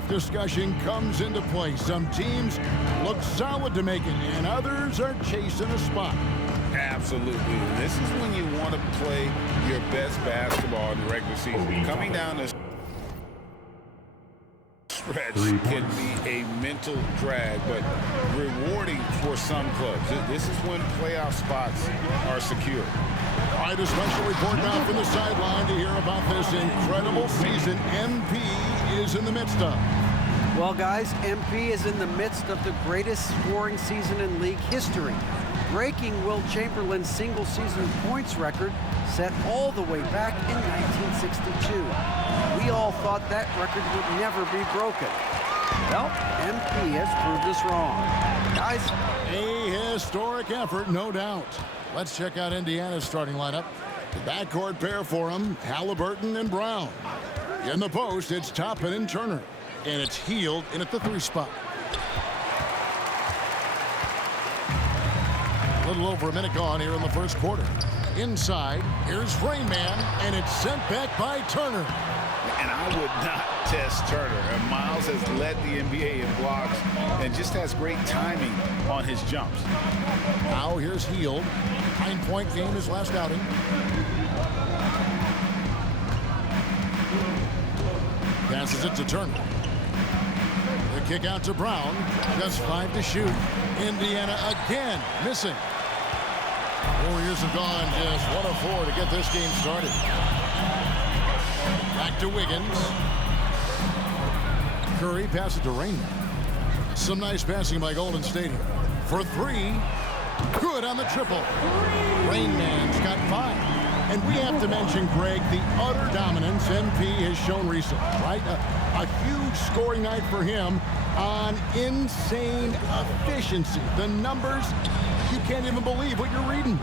playoff discussion comes into play. Some teams look solid to make it, and others are chasing a spot. Absolutely. This is when you want to play your best basketball in the regular season. Coming down the stretch can be a mental drag, but rewarding for some clubs. This is when playoff spots are secure. All right, a special report now from the sideline to hear about this incredible season MP is in the midst of. Well, guys, MP is in the midst of the greatest scoring season in league history, breaking Wilt Chamberlain's single-season points record set all the way back in 1962. We all thought that record would never be broken. Well, MP has proved us wrong. Guys, a historic effort, no doubt. Let's check out Indiana's starting lineup. The backcourt pair for them, Halliburton and Brown. In the post, it's Toppin and Turner. And it's Hield in at the 3 spot. A little over a minute gone here in the first quarter. Inside, here's Rain Man, and it's sent back by Turner. And I would not test Turner. And Miles has led the NBA in blocks and just has great timing on his jumps. Now here's Hield. 9-point game his last outing. Passes it to Turner. The kick out to Brown. Just 5 to shoot. Indiana again missing. Warriors have gone just 1 of 4 to get this game started. Back to Wiggins. Curry passes to Rain. Some nice passing by Golden State here. For 3. Good on the triple. Rain Man's got 5. And we have to mention, Greg, the utter dominance MP has shown recently, right? A huge scoring night for him on insane efficiency. The numbers, you can't even believe what you're reading.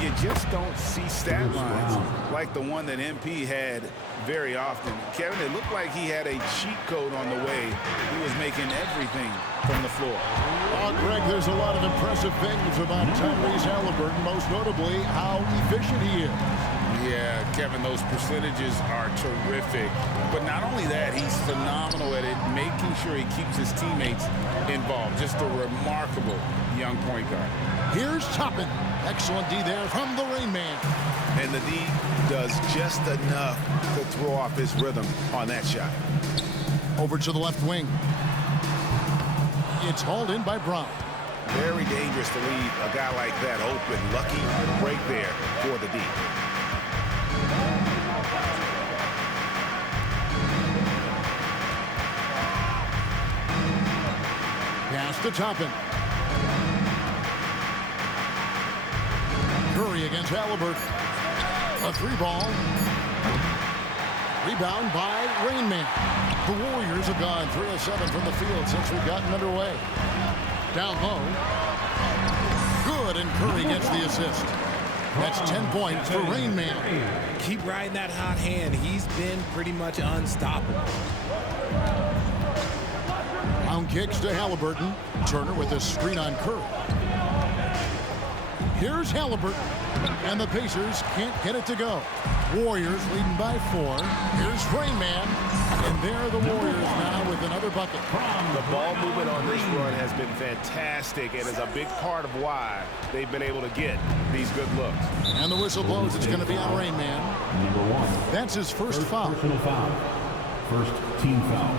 You just don't see stat lines like the one that MP had very often. Kevin, it looked like he had a cheat code on the way. He was making everything from the floor. Greg, there's a lot of impressive things about Tyrese Halliburton, most notably how efficient he is. Yeah, Kevin, those percentages are terrific. But not only that, he's phenomenal at it, making sure he keeps his teammates involved. Just a remarkable young point guard. Here's Toppin. Excellent D there from the Rain Man. And the D does just enough to throw off his rhythm on that shot. Over to the left wing. It's hauled in by Brown. Very dangerous to leave a guy like that open. Lucky break there for the D. Pass to Toppin. Curry against Halliburton. A 3-ball. Rebound by Rain Man. The Warriors have gone 3 of 7 from the field since we've gotten underway. Down low. Good, and Curry gets the assist. That's 10 points for Rain Man. Keep riding that hot hand. He's been pretty much unstoppable. Brown kicks to Halliburton. Turner with a screen on Curry. Here's Halliburton. And the Pacers can't get it to go. Warriors leading by 4. Here's Rain Man. And there are the Warriors now with another bucket. The ball movement on this run has been fantastic and is a big part of why they've been able to get these good looks. And the whistle blows. It's going to be on Rain Man. Number 1. That's his first foul. Personal foul. First team foul.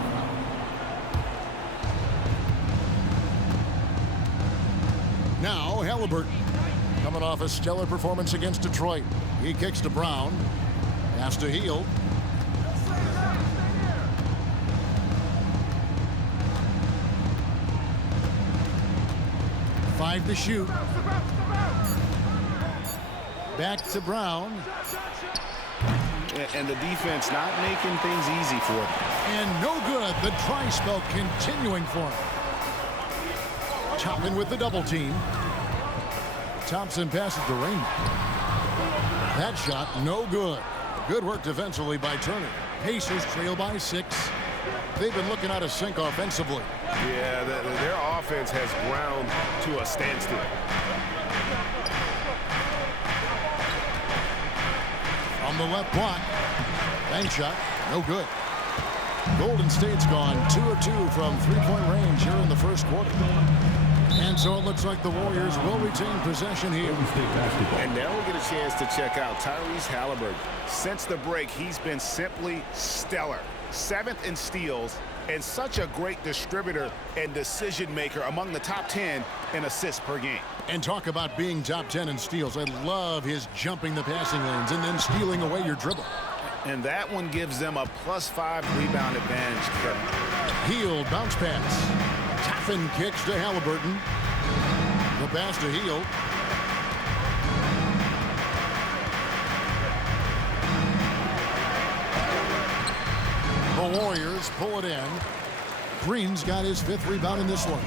Now Halliburton. Coming off a stellar performance against Detroit. He kicks to Brown. Pass to Hield. Five to shoot. Back to Brown. And the defense not making things easy for them. And no good. The dry spell continuing for him. Toppin with the double team. Thompson passes to Rain. That shot, no good. Good work defensively by Turner. Pacers trail by 6. They've been looking out of sync offensively. Yeah, their offense has ground to a standstill. From the left block. Bank shot, no good. Golden State's gone 2 of 2 from three-point range here in the first quarter. And so it looks like the Warriors will retain possession here. And now we'll get a chance to check out Tyrese Halliburton. Since the break, he's been simply stellar. 7th in steals and such a great distributor and decision maker, among the top 10 in assists per game. And talk about being top 10 in steals. I love his jumping the passing lanes and then stealing away your dribble. And that one gives them a +5 rebound advantage, Kevin. Hield bounce pass. Taffin kicks to Halliburton. The pass to Hield. The Warriors pull it in. Green's got his 5th rebound in this one.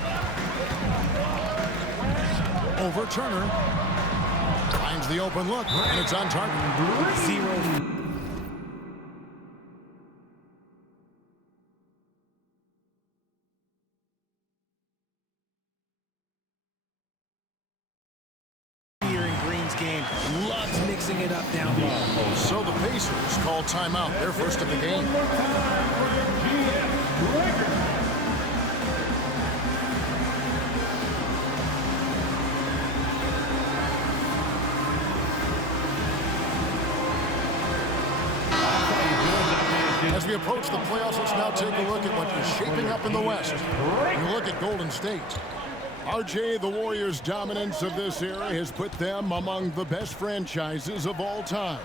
Over Turner. Finds the open look, and it's on target. 0. Game loves mixing it up down low. So the Pacers call timeout, their first of the game. As we approach the playoffs, let's now take a look at what is shaping up in the West. You look at Golden State. RJ, the Warriors' dominance of this era has put them among the best franchises of all time.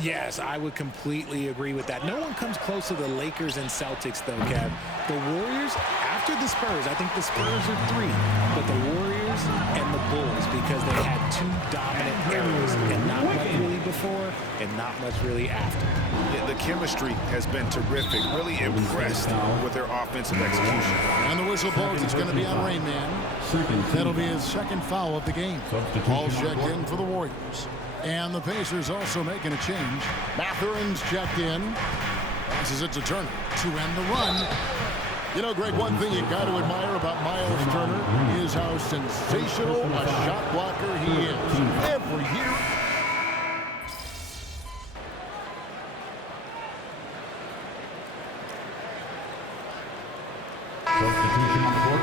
Yes, I would completely agree with that. No one comes close to the Lakers and Celtics, though, Kev. The Warriors, after the Spurs, I think the Spurs are 3, but the Warriors and the Bulls, because they had 2 dominant eras, and not much really before and not much really after. Yeah, the chemistry has been terrific. Really impressed with their offensive execution. And the whistle blows. It's going to be on Rain Man. That'll be his 2nd foul of the game. All checked in for the Warriors. And the Pacers also making a change. Mathurin's checked in. Passes it to Turner to end the run. You know, Greg, one thing you got to admire about Miles Turner is how sensational a shot blocker he is. Every year. Substitution on the court.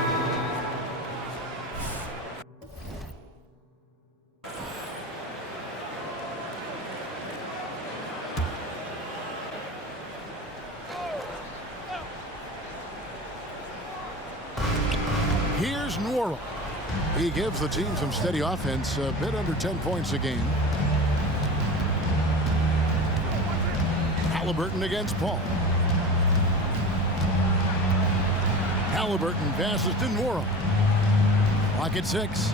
Here's Nwora. He gives the team some steady offense, a bit under 10 points a game. Halliburton against Paul. Halliburton passes to Nwora. Clock at 6.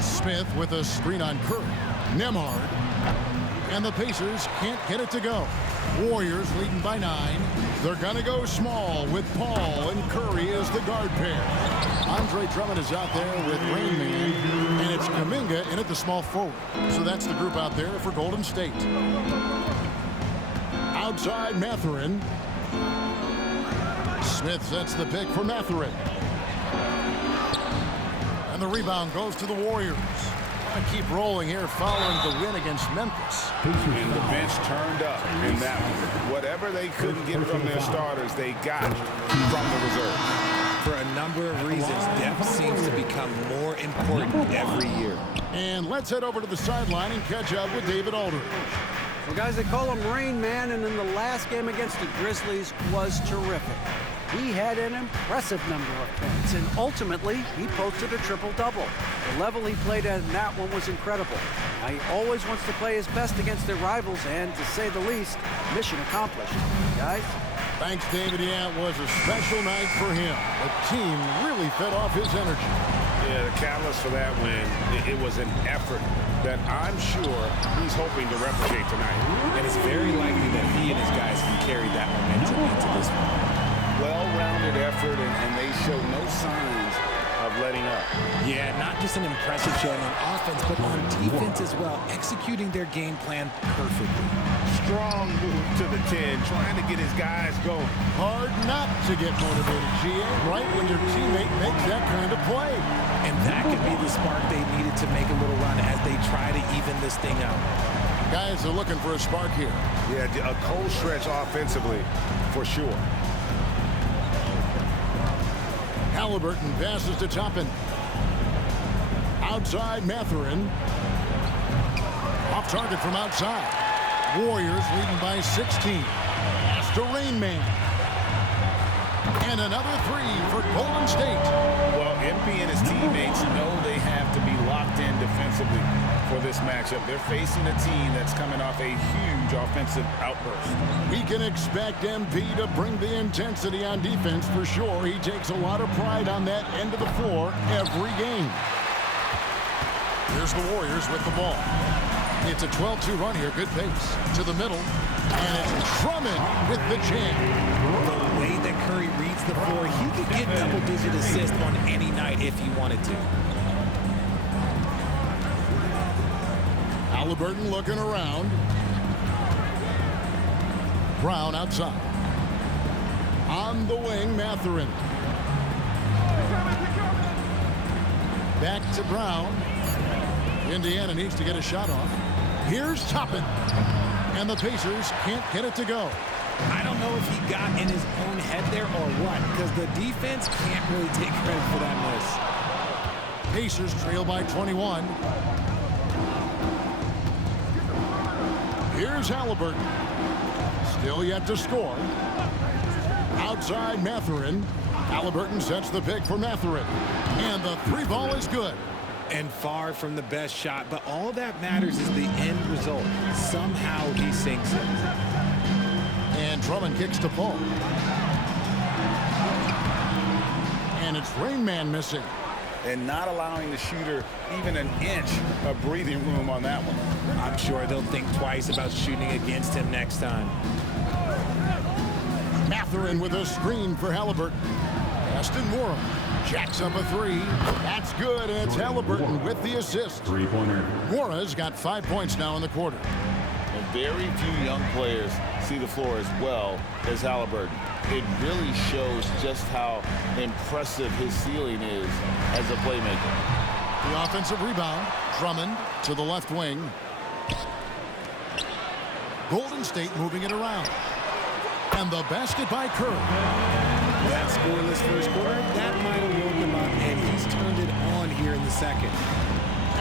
Smith with a screen on Curry. Nembhard. And the Pacers can't get it to go. Warriors leading by 9. They're going to go small with Paul and Curry as the guard pair. Andre Drummond is out there with Rain Man, and it's Kuminga in at the small forward. So that's the group out there for Golden State. Outside Mathurin. Smith sets the pick for Mathurin. And the rebound goes to the Warriors. Keep rolling here following the win against Memphis. And the bench turned up in that one. Whatever they couldn't get from their starters, they got from the reserves. For a number of reasons, depth seems to become more important every year. And let's head over to the sideline and catch up with David Aldridge. Well, guys, they call him Rain Man, and in the last game against the Grizzlies was terrific. He had an impressive number of points, and ultimately, he posted a triple-double. The level he played at in that one was incredible. Now, he always wants to play his best against their rivals, and to say the least, mission accomplished. Guys? Thanks, David. Yeah, it was a special night for him. The team really fed off his energy. Yeah, the catalyst for that win, it was an effort that I'm sure he's hoping to replicate tonight. And it's very likely that he and his guys can carry that momentum into this one. Well-rounded effort, and they show no signs of letting up. Yeah, not just an impressive showing on offense, but on defense as well, executing their game plan perfectly. Strong move to the 10, trying to get his guys going. Hard not to get motivated, GA, right when your teammate makes that kind of play. And that could be the spark they needed to make a little run as they try to even this thing out. Guys are looking for a spark here. Yeah, a cold stretch offensively, for sure. Halliburton passes to Toppin. Outside Mathurin. Off target from outside. Warriors leading by 16. Pass to Rain Man. And another three for Golden State. Well, MP and his teammates know they have to be locked in defensively for this matchup. They're facing a team that's coming off a huge offensive outburst. We can expect MP to bring the intensity on defense for sure. He takes a lot of pride on that end of the floor every game. Here's the Warriors with the ball. It's a 12-2 run here. Good pace. To the middle. And it's Drummond with the jam. The way that Curry reads the floor, he could get double-digit assists on any night if he wanted to. Halliburton looking around. Brown outside. On the wing, Mathurin. Back to Brown. Indiana needs to get a shot off. Here's Toppin. And the Pacers can't get it to go. I don't know if he got in his own head there or what, because the defense can't really take credit for that miss. Pacers trail by 21. Here's Halliburton. Still yet to score. Outside Mathurin. Halliburton sets the pick for Mathurin. And the three ball is good. And far from the best shot, but all that matters is the end result. Somehow he sinks it. And Drummond kicks to Paul. And it's Rain Man missing. And not allowing the shooter even an inch of breathing room on that one. I'm sure they'll think twice about shooting against him next time. Mathurin with a screen for Halliburton. Aston Moore jacks up a three. That's good, and it's Halliburton with the assist. Three-pointer. Mora's got 5 points now in the quarter. And very few young players see the floor as well as Halliburton. It really shows just how impressive his ceiling is as a playmaker. The offensive rebound. Drummond to the left wing. Golden State moving it around. And the basket by Curry. That scoreless first quarter, that might have woke him up, and he's turned it on here in the second.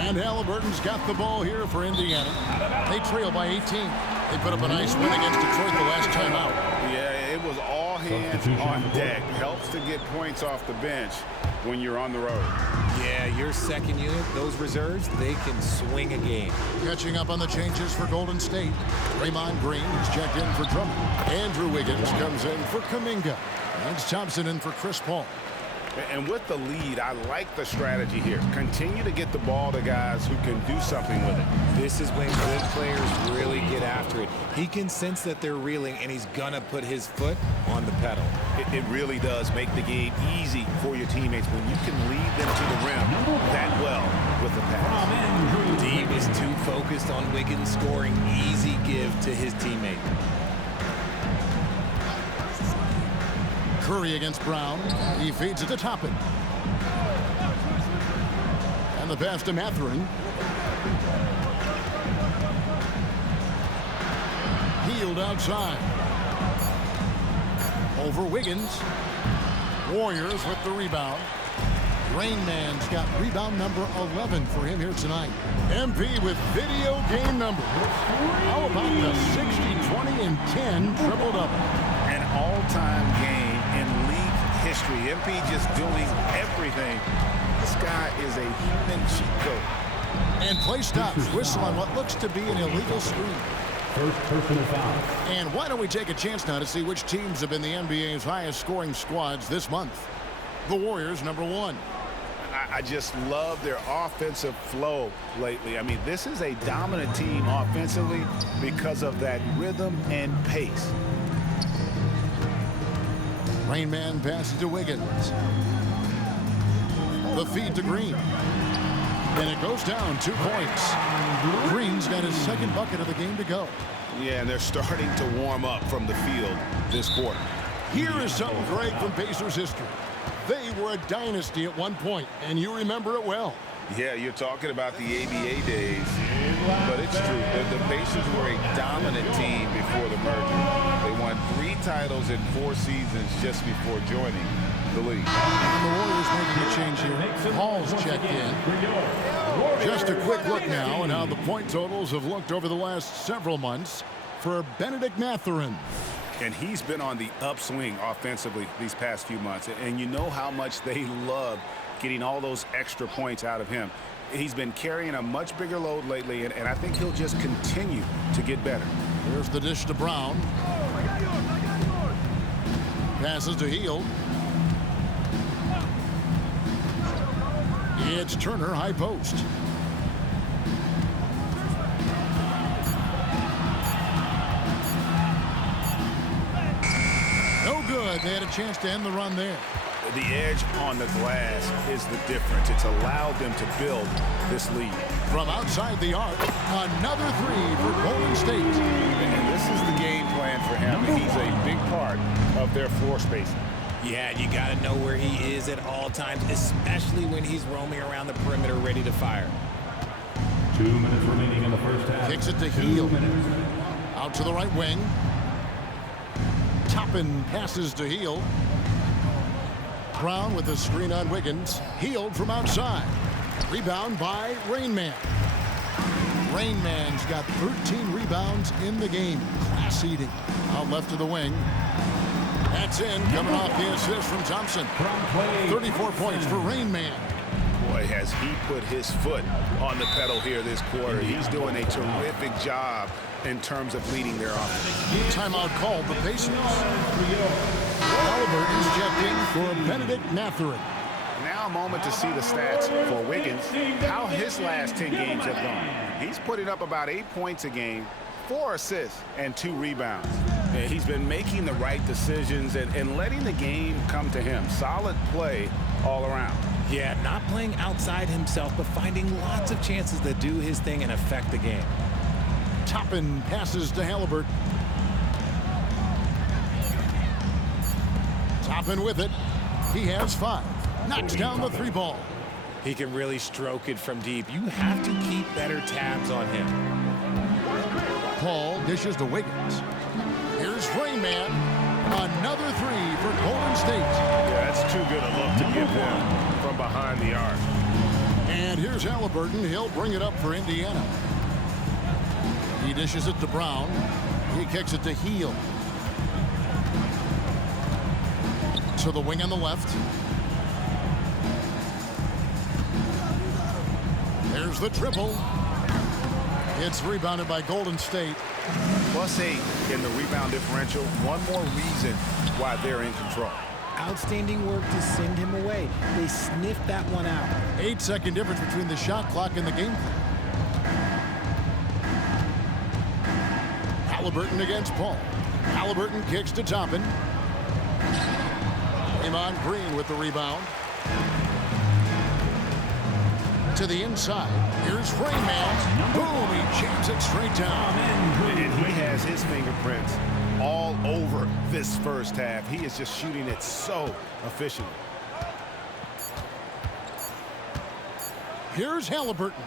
And Halliburton's got the ball here for Indiana. They trail by 18. They put up a nice win against Detroit the last time out. Yeah, it was all hands on deck. Helps to get points off the bench when you're on the road. Yeah, your second unit, those reserves, they can swing a game. Catching up on the changes for Golden State. Draymond Green is checked in for Drummond. Andrew Wiggins comes in for Kuminga. Lance Thompson in for Chris Paul. And with the lead, I like the strategy here. Continue to get the ball to guys who can do something with it. This is when good players really get after it. He can sense that they're reeling, and he's going to put his foot on the pedal. It really does make the game easy for your teammates when you can lead them to the rim that well with the pass. D was too focused on Wiggins scoring. Easy give to his teammate. Curry against Brown. He feeds it to Toppin. And the pass to Mathurin. Healed outside. Over Wiggins. Warriors with the rebound. Rain Man's got rebound number 11 for him here tonight. MP with video game numbers. How about the 60, 20, and 10 triple-double? An all-time game in league history. MP just doing everything. This guy is a human cheat code. And play stops. Whistle on what looks to be an illegal screen. First personal foul. And why don't we take a chance now to see which teams have been the NBA's highest scoring squads this month. The Warriors, number 1. I just love their offensive flow lately. I mean, this is a dominant team offensively because of that rhythm and pace. Rain Man passes to Wiggins. The feed to Green. And it goes down 2 points. Green's got his second bucket of the game to go. Yeah, and they're starting to warm up from the field this quarter. Here is something great from Pacers history. They were a dynasty at one point, and you remember it well. Yeah, you're talking about the ABA days, but it's true. The Pacers were a dominant team before the merger. They won 3 titles in 4 seasons just before joining. the lead. And the Warriors making a change here. Paul's checked in. Just a quick look now at how the point totals have looked over the last several months for Benedict Mathurin. And he's been on the upswing offensively these past few months. And you know how much they love getting all those extra points out of him. He's been carrying a much bigger load lately, and I think he'll just continue to get better. Here's the dish to Brown. Passes to Hield. It's Turner, high post. No good. They had a chance to end the run there. The edge on the glass is the difference. It's allowed them to build this lead. From outside the arc, another three for Golden State. And this is the game plan for him. He's a big part of their floor spacing. Yeah, you got to know where he is at all times, especially when he's roaming around the perimeter ready to fire. 2 minutes remaining in the first half. Kicks it to Hield. Out to the right wing. Toppin passes to Hield. Brown with a screen on Wiggins. Hield from outside. Rebound by Rainman. Rainman's got 13 rebounds in the game. Class eating. Out left to the wing. That's in. Coming off the assist from Thompson. 34 points for Rainman. Boy, has he put his foot on the pedal here this quarter. He's doing a terrific job in terms of leading their offense. Timeout called the Pacers. Halliburton's checked in for Benedict Mathurin. Now a moment to see the stats for Wiggins, how his last 10 games have gone. He's putting up about 8 points a game, 4 assists, and 2 rebounds. And he's been making the right decisions and letting the game come to him. Solid play all around. Yeah, not playing outside himself, but finding lots of chances to do his thing and affect the game. Toppin passes to Halliburton. Toppin with it. He has 5. Knocks down the 3 ball. He can really stroke it from deep. You have to keep better tabs on him. Paul dishes to Wiggins. Here's Rainman. Another 3 for Golden State. Yeah, that's too good a look to give him from behind the arc. And here's Halliburton. He'll bring it up for Indiana. He dishes it to Brown. He kicks it to Hield. To the wing on the left. There's the triple. It's rebounded by Golden State. +8 in the rebound differential. One more reason why they're in control. Outstanding work to send him away. They sniffed that one out. 8-second difference between the shot clock and the game clock. Halliburton against Paul. Halliburton kicks to Toppin. Draymond Green with the rebound. To the inside. Here's Rainman. Boom, he jams it straight down. And he has his fingerprints all over this first half. He is just shooting it so efficiently. Here's Halliburton.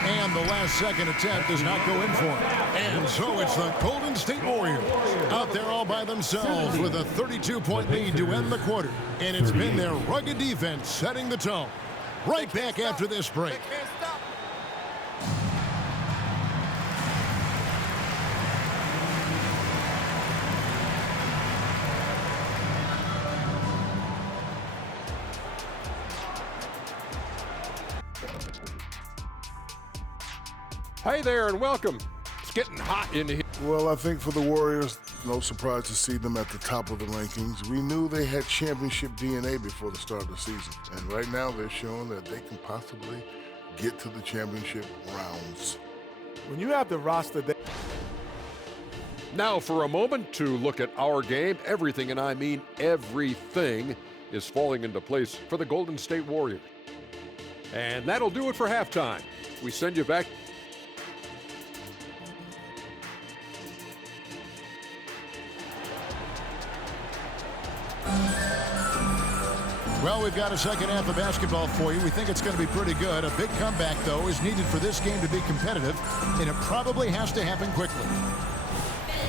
And the last second attempt does not go in for him. And so it's the Golden State Warriors out there all by themselves with a 32-point lead to end the quarter. And it's been their rugged defense setting the tone. Right back after this break. Hey there and welcome. It's getting hot in here. Well, I think for the Warriors, no surprise to see them at the top of the rankings. We knew they had championship DNA before the start of the season. And right now they're showing that they can possibly get to the championship rounds. When you have the roster that... Now for a moment to look at our game. Everything, and I mean everything, is falling into place for the Golden State Warriors. And that'll do it for halftime. We send you back. Well, we've got a second half of basketball for you. We think it's going to be pretty good. A big comeback, though, is needed for this game to be competitive, and it probably has to happen quickly.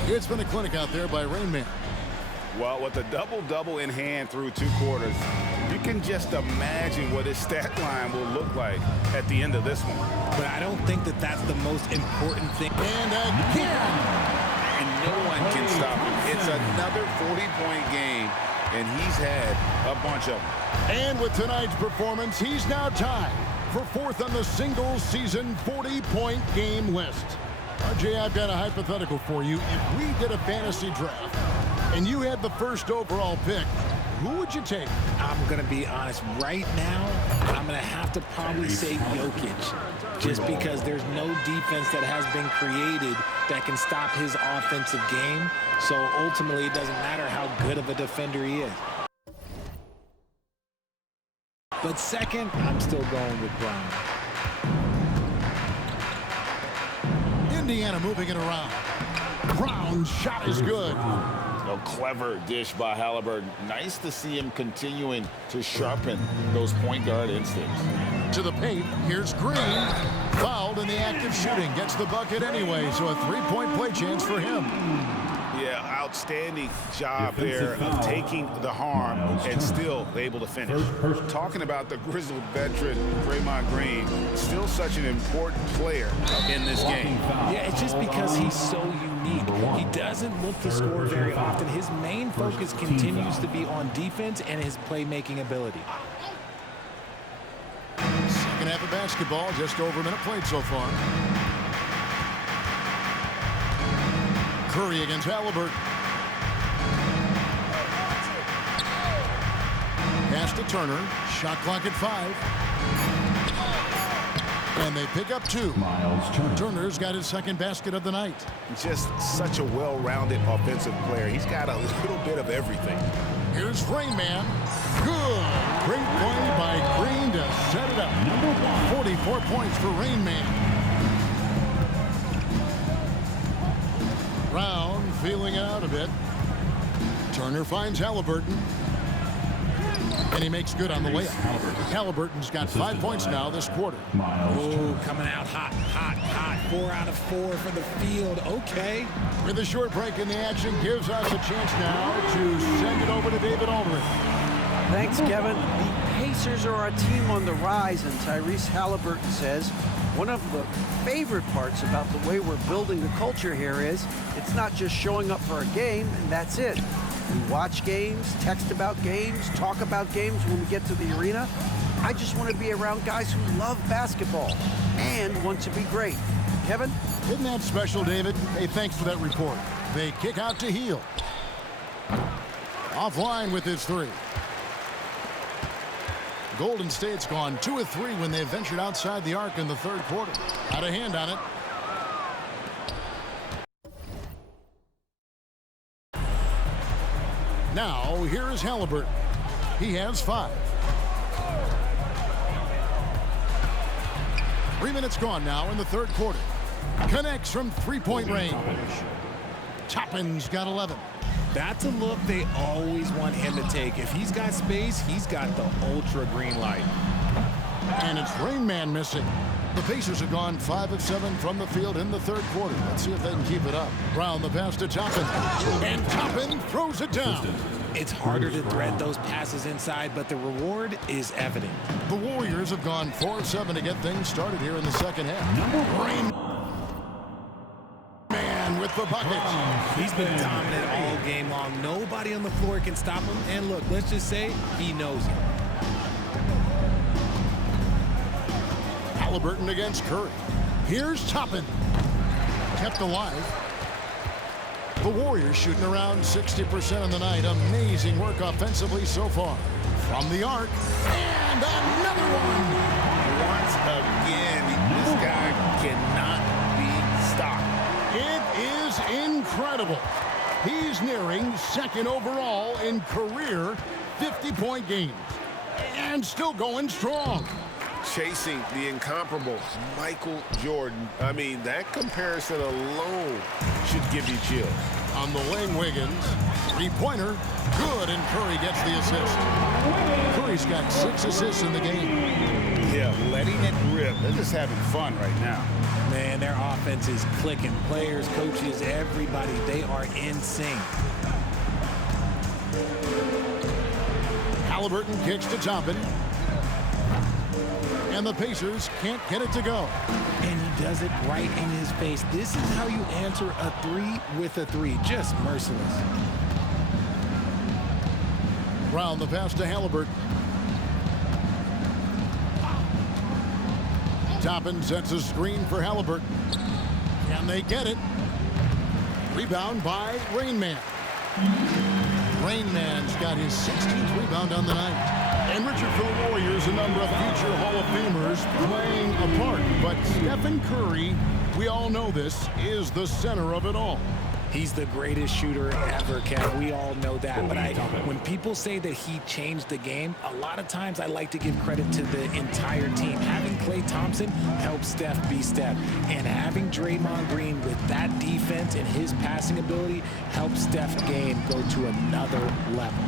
It's been a clinic out there by Rainman. Well, with a double-double in hand through 2 quarters, you can just imagine what his stat line will look like at the end of this one. But I don't think that that's the most important thing. And again. And no one can stop him. It's another 40-point game, and he's had a bunch of them. And with tonight's performance, he's now tied for 4th on the single-season 40-point game list. RJ, I've got a hypothetical for you. If we did a fantasy draft and you had the first overall pick, who would you take? I'm going to be honest. Right now, I'm going to have to probably say Jokic, just because there's no defense that has been created that can stop his offensive game. So ultimately, it doesn't matter how good of a defender he is. But second, I'm still going with Brown. Indiana moving it around. Brown's shot is good. A clever dish by Halliburton. Nice to see him continuing to sharpen those point guard instincts. To the paint, here's Green. Fouled in the act of shooting. Gets the bucket anyway, so a 3-point play chance for him. Yeah, outstanding job there of taking the harm and still able to finish. Talking about the grizzled veteran, Draymond Green, still such an important player in this game. Yeah, it's just because he's so unique. He doesn't look to score very often. His main focus continues to be on defense and his playmaking ability. Second half of basketball, just over a minute played so far. Curry against Halliburton. Pass to Turner. Shot clock at 5. And they pick up 2. Turner's got his second basket of the night. Just such a well-rounded offensive player. He's got a little bit of everything. Here's Rain Man. Good. Great play by Green to set it up. 44 points for Rain Man. Brown feeling it out a bit. Turner finds Halliburton. And he makes good on the layup. Halliburton's got 5 points now this quarter. Oh, coming out hot, hot, hot. 4 out of 4 for the field. Okay. With a short break in the action, gives us a chance now to send it over to David Aldridge. Thanks, Kevin. The Pacers are a team on the rise, and Tyrese Halliburton says one of the favorite parts about the way we're building the culture here is it's not just showing up for a game and that's it. We watch games, text about games, talk about games when we get to the arena. I just want to be around guys who love basketball and want to be great. Kevin? Isn't that special, David? Hey, thanks for that report. They kick out to Heel. Offline with his 3. Golden State's gone 2 of 3 when they ventured outside the arc in the 3rd quarter. Out of hand on it. Now, here is Halliburton. He has 5. 3 minutes gone now in the 3rd quarter. Connects from 3-point range. Toppin's got 11. That's a look they always want him to take. If he's got space, he's got the ultra green light. And it's Rain Man missing. The Pacers have gone 5 of 7 from the field in the 3rd quarter. Let's see if they can keep it up. Brown the pass to Toppin. And Toppin throws it down. It's harder to thread those passes inside, but the reward is evident. The Warriors have gone 4 of 7 to get things started here in the 2nd half. Rain Man with the bucket. He's been dominant all game long. Nobody on the floor can stop him. And look, let's just say he knows it. Halliburton against Curry. Here's Toppin. Kept alive. The Warriors shooting around 60% on the night. Amazing work offensively so far. From the arc. And another one. Once again, this guy cannot be stopped. It is incredible. He's nearing 2nd overall in career 50-point games. And still going strong. Chasing the incomparable Michael Jordan. I mean, that comparison alone should give you chills. On the wing, Wiggins. 3-pointer. Good, and Curry gets the assist. Curry's got 6 assists in the game. Yeah, letting it rip. They're just having fun right now. Man, their offense is clicking. Players, coaches, everybody, they are in sync. Halliburton kicks to Toppin. And the Pacers can't get it to go. And he does it right in his face. This is how you answer a three with a three. Just merciless. Brown the pass to Halliburton. Toppin sets a screen for Halliburton. Can they get it? Rebound by Rainman. Rainman's got his 16th rebound on the night. And Richard, for the Warriors, a number of future Hall of Famers playing a part. But Stephen Curry, we all know this, is the center of it all. He's the greatest shooter ever, Kev. We all know that. But when people say that he changed the game, a lot of times I like to give credit to the entire team. Having Klay Thompson help Steph be Steph. And having Draymond Green with that defense and his passing ability helps Steph's game go to another level.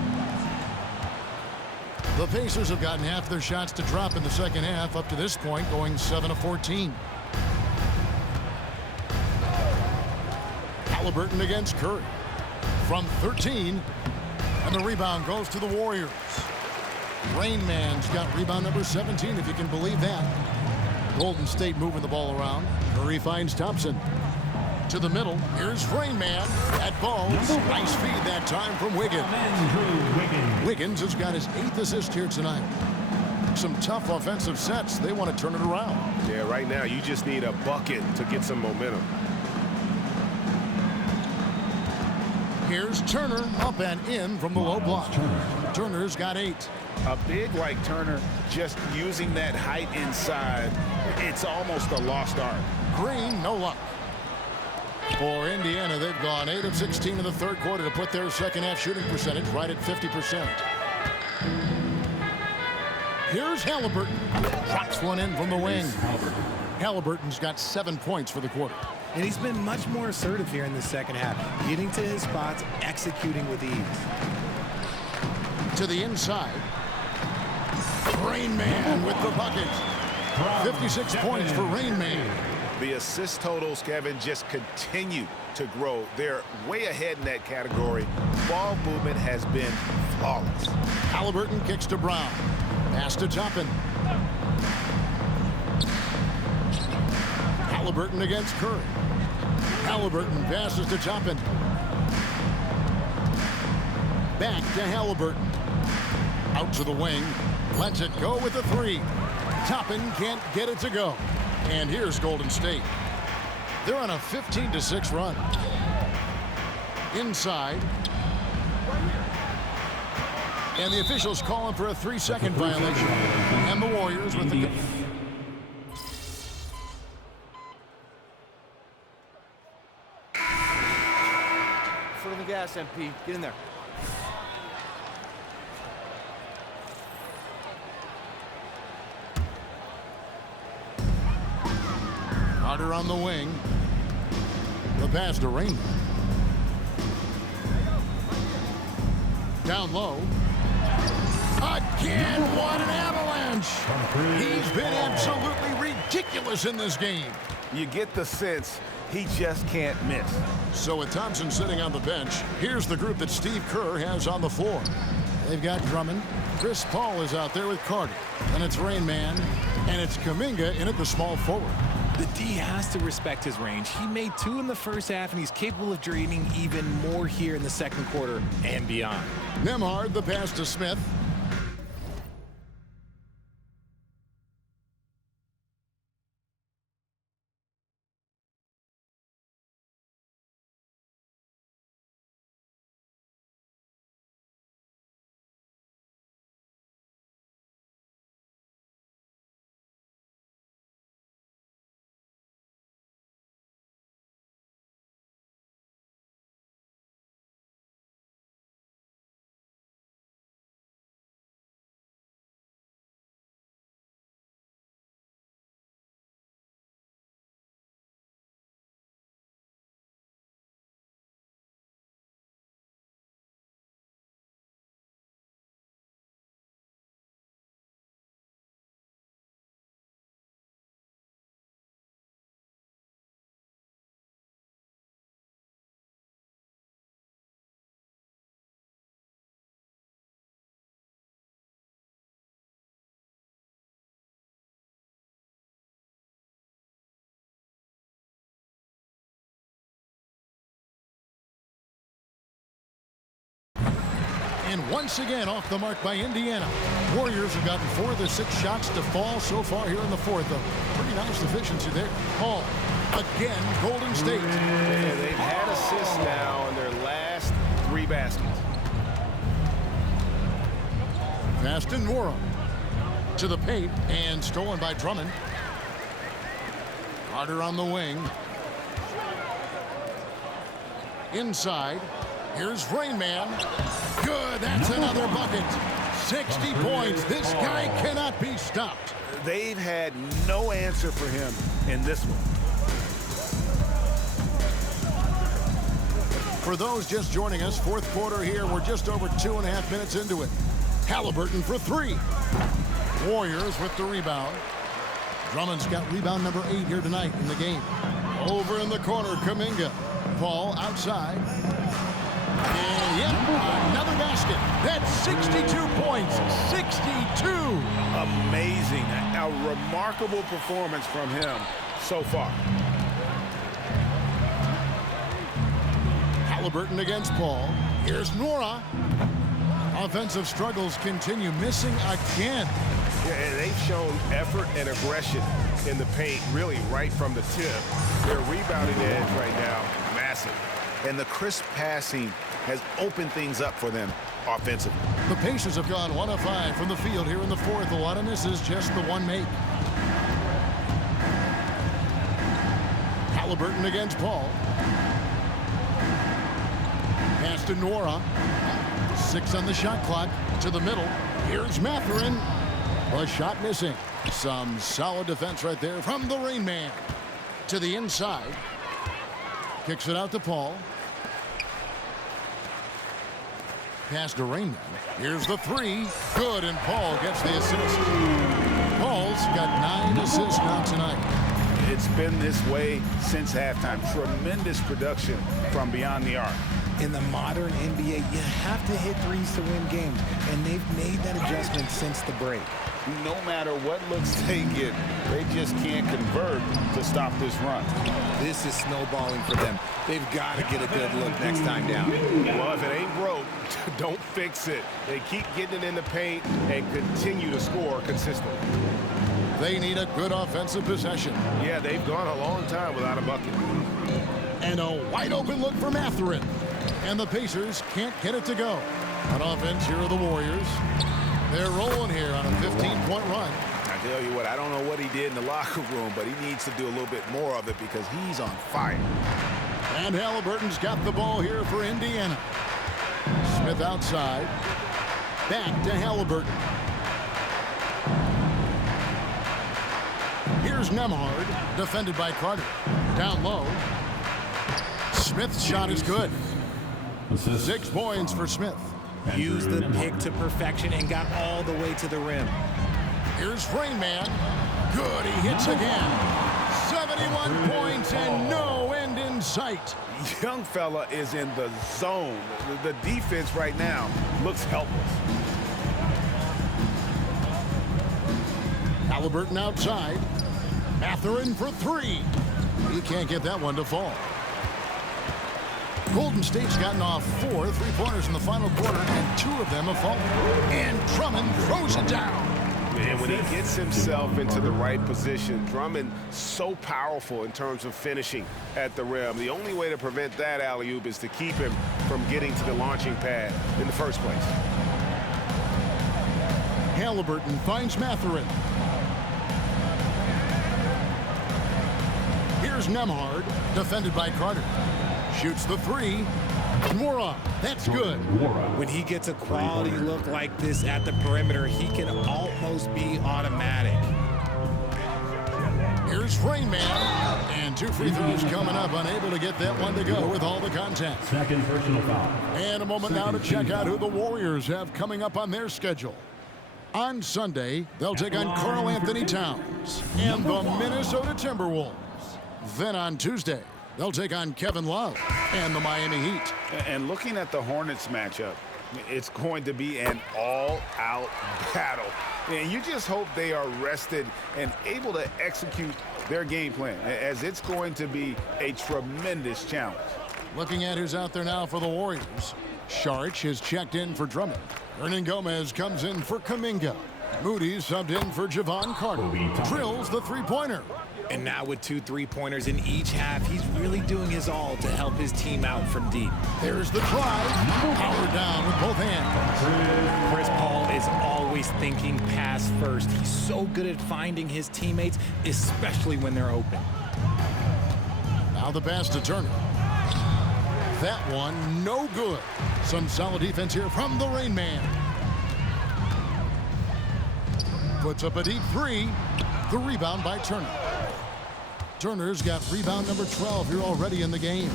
The Pacers have gotten half their shots to drop in the second half up to this point, going 7 of 14. Halliburton against Curry from 13, and the rebound goes to the Warriors. Rainman's got rebound number 17, if you can believe that. Golden State moving the ball around. Curry finds Thompson. To the middle, here's Rainman at balls. Nice feed that time from Wiggins. Wiggins has got his 8th assist here tonight. Some tough offensive sets. They want to turn it around. Yeah, right now you just need a bucket to get some momentum. Here's Turner up and in from the low block. Turner's got 8. A big like Turner, just using that height inside, it's almost a lost art. Green, no luck. For Indiana, they've gone 8 of 16 in the third quarter to put their second half shooting percentage right at 50%. Here's Halliburton. Drops one in from the wing. Halliburton's got 7 points for the quarter. And he's been much more assertive here in the second half, getting to his spots, executing with ease. To the inside. Rainman with the bucket. 56 points for Rainman. The assist totals, Kevin, just continue to grow. They're way ahead in that category. Ball movement has been flawless. Halliburton kicks to Brown. Pass to Toppin. Halliburton against Curry. Halliburton passes to Toppin. Back to Halliburton. Out to the wing. Lets it go with the 3. Toppin can't get it to go. And here's Golden State. They're on a 15-6 run. Inside. And the officials calling for a 3-second violation. And the Warriors with the... Foot on the gas, MP. Get in there. Carter on the wing. The pass to Rainman. Down low. Again, what an avalanche! He's been absolutely ridiculous in this game. You get the sense he just can't miss. So with Thompson sitting on the bench, here's the group that Steve Kerr has on the floor. They've got Drummond. Chris Paul is out there with Carter. And it's Rainman. And it's Kuminga in at the small forward. The D has to respect his range. He made 2 in the first half, and he's capable of draining even more here in the second quarter and beyond. Nembhard, the pass to Smith. Once again off the mark by Indiana. Warriors have gotten 4 of the 6 shots to fall so far here in the fourth, though. Pretty nice efficiency there. Paul, again, Golden State. Yeah, they've had assists now in their last 3 baskets. Pass to Nora. To the paint and stolen by Drummond. Carter on the wing. Inside. Here's Rain Man. Good. That's another bucket. 60 points. This guy cannot be stopped. They've had no answer for him in this one. For those just joining us, fourth quarter here. We're just over 2.5 minutes into it. Halliburton for 3. Warriors with the rebound. Drummond's got rebound number 8 here tonight in the game. Over in the corner, Kuminga. Paul outside. And yep, another basket. That's 62 points. 62. Amazing. A remarkable performance from him so far. Halliburton against Paul. Here's Nora. Offensive struggles continue. Missing again. Yeah, they've shown effort and aggression in the paint, really right from the tip. Their rebounding edge right now, massive. And the crisp passing has opened things up for them offensively. The Pacers have gone 1 of 5 from the field here in the fourth. A lot of misses, just the one make. Halliburton against Paul. Pass to Nora. 6 on the shot clock. To the middle. Here's Mathurin. A shot missing. Some solid defense right there from the Rain Man. To the inside. Kicks it out to Paul. Pass to Rain Man. Here's the 3. Good, and Paul gets the assist. Paul's got 9 assists now tonight. It's been this way since halftime. Tremendous production from beyond the arc. In the modern NBA, you have to hit threes to win games, and they've made that adjustment since the break. No matter what looks they get, they just can't convert to stop this run. This is snowballing for them. They've got to get a good look next time down. Well, if it ain't broke, don't fix it. They keep getting it in the paint and continue to score consistently. They need a good offensive possession. Yeah, they've gone a long time without a bucket. And a wide open look for Mathurin. And the Pacers can't get it to go. On offense, here are the Warriors. They're rolling here on a 15-point run. I tell you what, I don't know what he did in the locker room, but he needs to do a little bit more of it because he's on fire. And Halliburton's got the ball here for Indiana. Smith outside. Back to Halliburton. Here's Nembhard, defended by Carter. Down low. Smith's shot is good. 6 points for Smith. Used the pick to perfection and got all the way to the rim. Here's Rain Man. Good, he hits again. 71 points and no end in sight. Young fella is in the zone. The defense right now looks helpless. Halliburton outside. Mathurin for 3. He can't get that one to fall. Golden State's gotten off 4 3-pointers in the final quarter, and 2 of them have fallen. And Drummond throws it down. And when he gets himself into the right position, Drummond so powerful in terms of finishing at the rim. The only way to prevent that alley-oop is to keep him from getting to the launching pad in the first place. Halliburton finds Mathurin. Here's Nembhard, defended by Carter. Shoots the 3. Nora, that's good. When he gets a quality look like this at the perimeter, he can almost be automatic. Here's Rain Man. And 2 free throws coming up, unable to get that one to go with all the contact. Second personal foul. And a moment now to check out who the Warriors have coming up on their schedule. On Sunday, they'll take on Karl Anthony Towns and the Minnesota Timberwolves. Then on Tuesday, they'll take on Kevin Love and the Miami Heat. And looking at the Hornets matchup, it's going to be an all-out battle. And you just hope they are rested and able to execute their game plan, as it's going to be a tremendous challenge. Looking at who's out there now for the Warriors. Sharich is checked in for Drummond. Hernan Gomez comes in for Kuminga. Moody subbed in for Javon Carter. Drills the three-pointer. And now with 2 3-pointers in each half, he's really doing his all to help his team out from deep. There's the drive. Powered down with both hands. Chris Paul is always thinking pass first. He's so good at finding his teammates, especially when they're open. Now the pass to Turner. That one, no good. Some solid defense here from the Rain Man. Puts up a deep three. The rebound by Turner. Turner's got rebound number 12 here already in the game.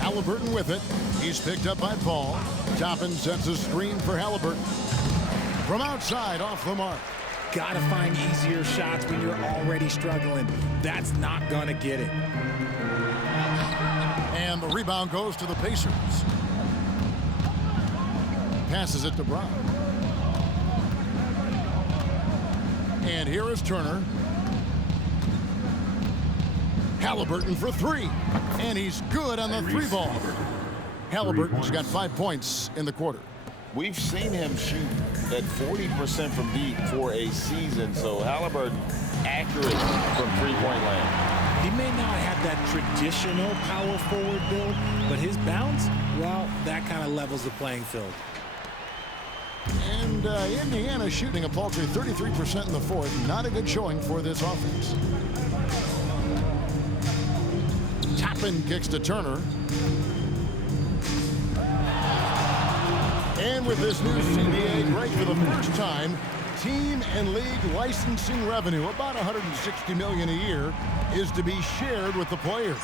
Halliburton with it. He's picked up by Paul. Toppin sets a screen for Halliburton. From outside, off the mark. Gotta find easier shots when you're already struggling. That's not gonna get it. And the rebound goes to the Pacers. Passes it to Brown. And here is Turner. Halliburton for 3. And he's good on the 3-ball. Halliburton's got 5 points in the quarter. We've seen him shoot at 40% from deep for a season, so Halliburton accurate from three-point land. He may not have that traditional power forward build, but his bounce, well, that kind of levels the playing field. And Indiana shooting a paltry 33% in the fourth. Not a good showing for this offense. Toppin kicks to Turner. And with this new CBA break for the first time, team and league licensing revenue, about $160 million a year, is to be shared with the players.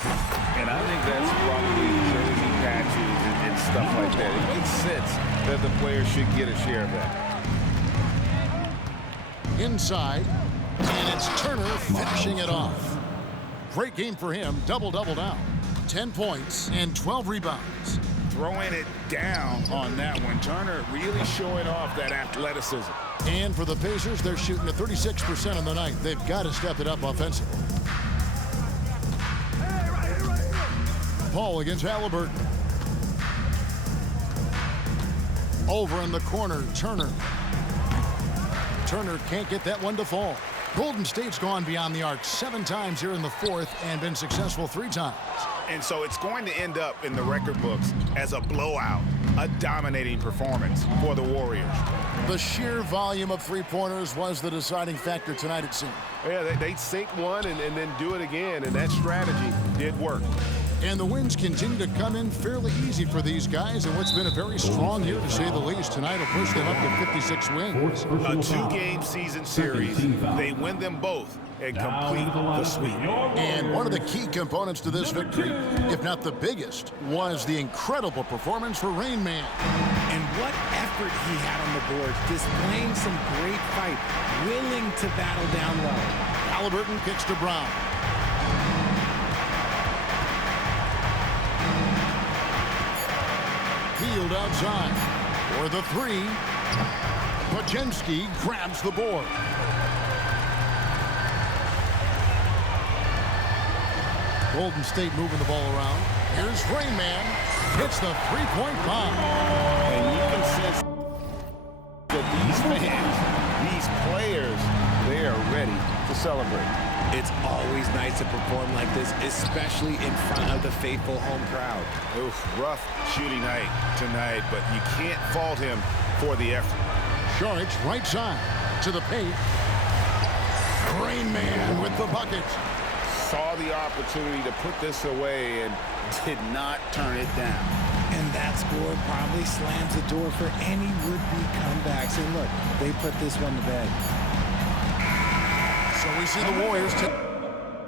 And I think that's probably jersey patches and stuff like that. It makes sense that the players should get a share of that. Inside, and it's Turner finishing it off. Great game for him, double-double down. 10 points and 12 rebounds. Throwing it down on that one. Turner really showing off that athleticism. And for the Pacers, they're shooting at 36% on the night. They've got to step it up offensively. Paul against Halliburton. Over in the corner, Turner. Turner can't get that one to fall. Golden State's gone beyond the arc 7 times here in the fourth and been successful 3 times. And so it's going to end up in the record books as a blowout, a dominating performance for the Warriors. The sheer volume of 3-pointers was the deciding factor tonight, it seemed. Yeah, they sink one and then do it again, and that strategy did work. And the wins continue to come in fairly easy for these guys, and what's been a very strong year, to say the least. Tonight will push them up to 56 wins. A 2-game season series. They win them both and complete the sweep. And one of the key components to this victory, if not the biggest, was the incredible performance for Rain Man. And what effort he had on the boards, displaying some great fight, willing to battle down low. Halliburton kicks to Brown. Field outside for the 3. Pajemski grabs the board. Golden State moving the ball around. Here's Rain Man. Hits the 3-point bomb. And you can sense that these fans, these players, they are ready to celebrate. It's always nice to perform like this, especially in front of the faithful home crowd. Oof, rough shooting night tonight, but you can't fault him for the effort. Sharich right side to the paint. Rain Man with the bucket. Saw the opportunity to put this away and did not turn it down. And that score probably slams the door for any would-be comebacks. And look, they put this one to bed. So we see the Warriors take